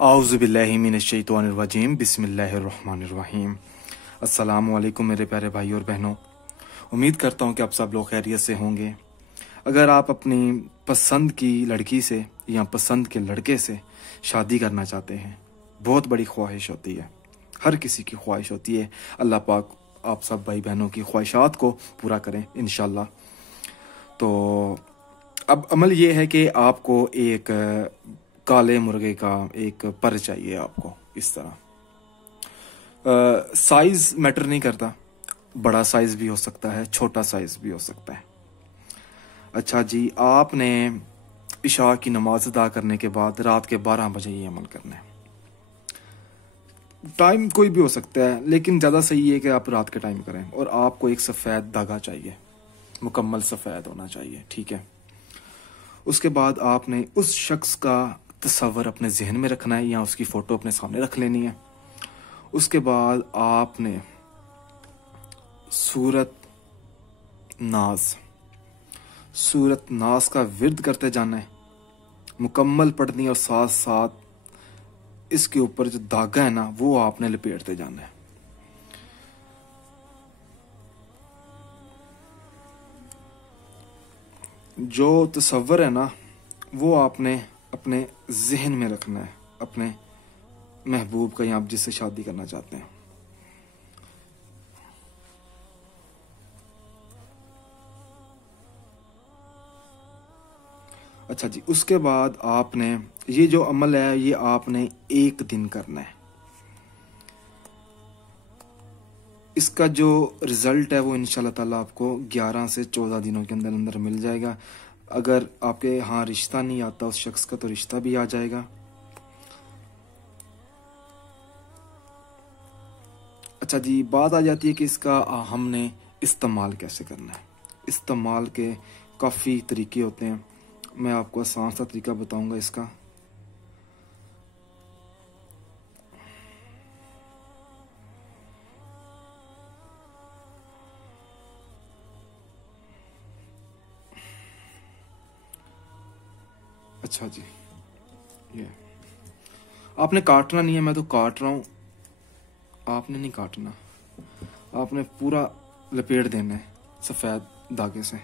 आउज़ुबिल्लाहि मिनश्शैतानिर्रजीम बिस्मिल्लाहिर्रहमानिर्रहीम। अस्सलामु अलैकुम मेरे प्यारे भाई और बहनों, उम्मीद करता हूँ कि आप सब लोग खैरियत से होंगे। अगर आप अपनी पसंद की लड़की से या पसंद के लड़के से शादी करना चाहते हैं, बहुत बड़ी ख्वाहिश होती है, हर किसी की ख्वाहिश होती है। अल्लाह पाक आप सब भाई बहनों की ख्वाहिशात को पूरा करें इंशाल्लाह। तो अब अमल ये है कि आपको एक काले मुर्गे का एक पर चाहिए आपको। इस तरह साइज मैटर नहीं करता, बड़ा साइज भी हो सकता है, छोटा साइज भी हो सकता है। अच्छा जी, आपने इशा की नमाज अदा करने के बाद रात के 12 बजे ये अमल करना है। टाइम कोई भी हो सकता है, लेकिन ज़्यादा सही है कि आप रात के टाइम करें। और आपको एक सफ़ेद धागा चाहिए, मुकम्मल सफ़ेद होना चाहिए, ठीक है। उसके बाद आपने उस शख्स का तस्वर अपने जहन में रखना है या उसकी फ़ोटो अपने सामने रख लेनी है। उसके बाद आपने सूरत नाज का विर्द करते जाना है, मुकम्मल पढ़नी है। और साथ साथ इसके ऊपर जो धागा है ना, वो आपने लपेटते जाना है। जो तस्वर है ना, वो आपने अपने जहन में रखना है, अपने महबूब का या आप जिससे शादी करना चाहते हैं। अच्छा जी, उसके बाद आपने ये जो अमल है ये आपने एक दिन करना है। इसका जो रिजल्ट है वो इंशाल्लाह ताला आपको 11 से 14 दिनों के अंदर अंदर मिल जाएगा। अगर आपके यहाँ रिश्ता नहीं आता उस शख्स का, तो रिश्ता भी आ जाएगा। अच्छा जी, बात आ जाती है कि इसका हमने इस्तेमाल कैसे करना है। इस्तेमाल के काफ़ी तरीके होते हैं, मैं आपको आसान सा तरीका बताऊंगा इसका। अच्छा जी, ये आपने काटना नहीं है, मैं तो काट रहा हूँ, आपने नहीं काटना। आपने पूरा लपेट देना है सफ़ेद धागे से।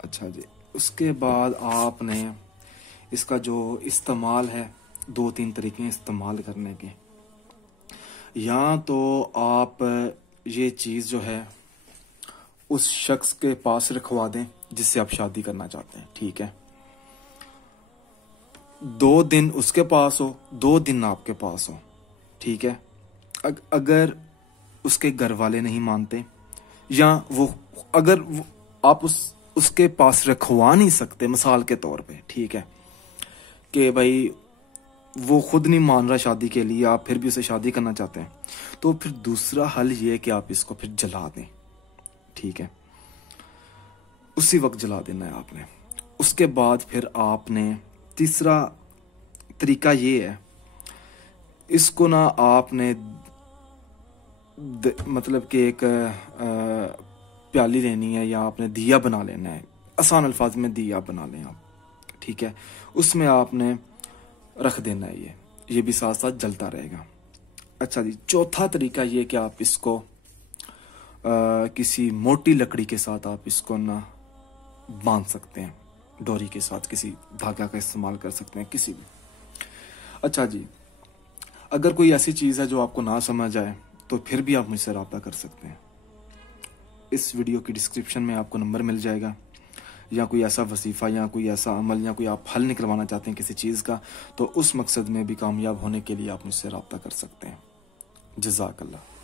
अच्छा जी, उसके बाद आपने इसका जो इस्तेमाल है, 2-3 तरीके हैं इस्तेमाल करने के। या तो आप ये चीज़ जो है उस शख्स के पास रखवा दें जिससे आप शादी करना चाहते हैं, ठीक है। 2 दिन उसके पास हो, 2 दिन आपके पास हो, ठीक है। अगर उसके घर वाले नहीं मानते, या वो अगर आप उसके पास रखवा नहीं सकते, मिसाल के तौर पे, ठीक है, कि भाई वो खुद नहीं मान रहा शादी के लिए, आप फिर भी उसे शादी करना चाहते हैं, तो फिर दूसरा हल ये है कि आप इसको फिर जला दें, ठीक है। उसी वक्त जला देना है आपने। उसके बाद फिर आपने तीसरा तरीका ये है, इसको ना आपने मतलब कि एक प्याली लेनी है या आपने दिया बना लेना है। आसान अल्फाज में दिया बना लें आप, ठीक है। उसमें आपने रख देना है, ये भी साथ साथ जलता रहेगा। अच्छा जी, चौथा तरीका ये कि आप इसको किसी मोटी लकड़ी के साथ आप इसको ना बांध सकते हैं, डोरी के साथ किसी धागा का इस्तेमाल कर सकते हैं, किसी भी। अच्छा जी, अगर कोई ऐसी चीज़ है जो आपको ना समझ आए तो फिर भी आप मुझसे रब्ता कर सकते हैं। इस वीडियो की डिस्क्रिप्शन में आपको नंबर मिल जाएगा, या कोई ऐसा वजीफ़ा या कोई ऐसा अमल या कोई आप हल निकलवाना चाहते हैं किसी चीज़ का, तो उस मकसद में भी कामयाब होने के लिए आप मुझसे रब्ता कर सकते हैं। जज़ाकल्लाह।